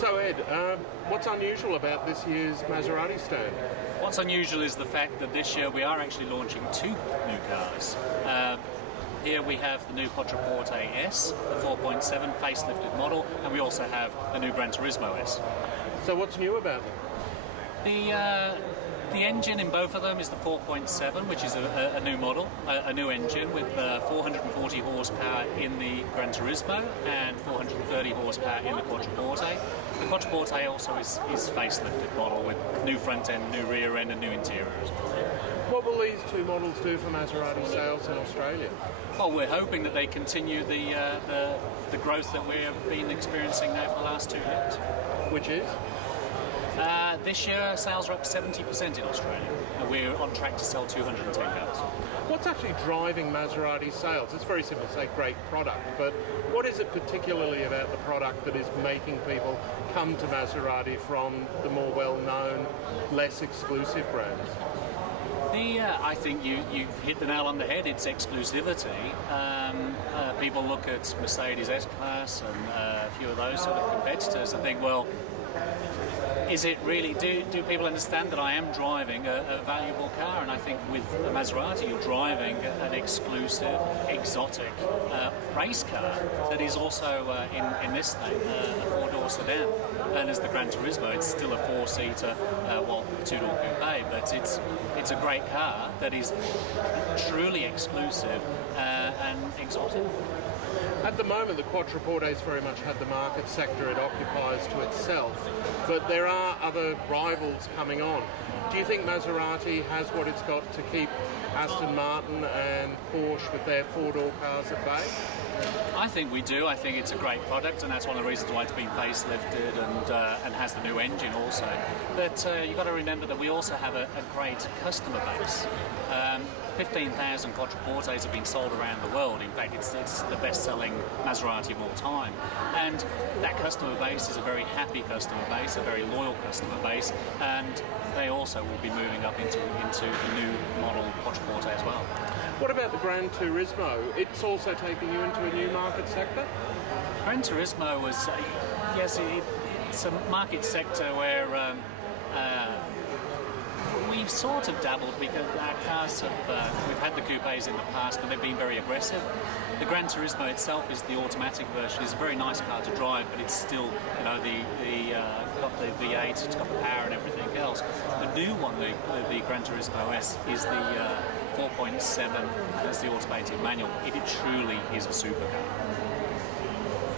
So Ed, what's unusual about this year's Maserati stand? What's unusual is the fact that this year we are actually launching two new cars. Here we have the new Quattroporte S, the 4.7 facelifted model, and we also have the new Gran Turismo S. So what's new about them? The engine in both of them is the 4.7, which is a new model, a new engine with 440 horsepower in the Gran Turismo and 430 horsepower in the Quattroporte. The Quattroporte also is facelifted model with new front end, new rear end, and new interiors. What will these two models do for Maserati sales in Australia? Well, we're hoping that they continue the growth that we've been experiencing now for the last 2 years. Which is? This year, sales are up 70% in Australia, and we're on track to sell 210 cars. What's actually driving Maserati sales? It's very simple to say great product, but what is it particularly about the product that is making people come to Maserati from the more well-known, less exclusive brands? I think you've hit the nail on the head. It's exclusivity. People look at Mercedes S-Class and a few of those sort of competitors and think, well, is it really, do people understand that I am driving a valuable car? And I think with the Maserati, you're driving an exclusive, exotic race car that is also, in this name, a four-door sedan. And as the Gran Turismo, it's still a four-seater, two-door coupe, but it's a great car that is truly exclusive and exotic. At the moment, the Quattroporte's very much had the market sector it occupies to itself, but there are other rivals coming on. Do you think Maserati has what it's got to keep Aston Martin and Porsche with their four-door cars at bay? I think we do. I think it's a great product, and that's one of the reasons why it's been facelifted and has the new engine also. But you've got to remember that we also have a great customer base. 15,000 Quattroportes have been sold around the world. In fact, it's the best-selling Maserati of all time. And that customer base is a very happy customer base, a very loyal customer base, and they also will be moving up into the new model Quattroporte as well. What about the Gran Turismo? It's also taking you into a new market sector? Gran Turismo was, yes, it's a market sector where we've sort of dabbled because our cars we've had the coupes in the past, but they've been very aggressive. The Gran Turismo itself is the automatic version. It's a very nice car to drive, but it's still, got the V8, it's got the power and everything else. The new one, the Gran Turismo S, is the 4.7 as the automatic manual. It truly is a supercar.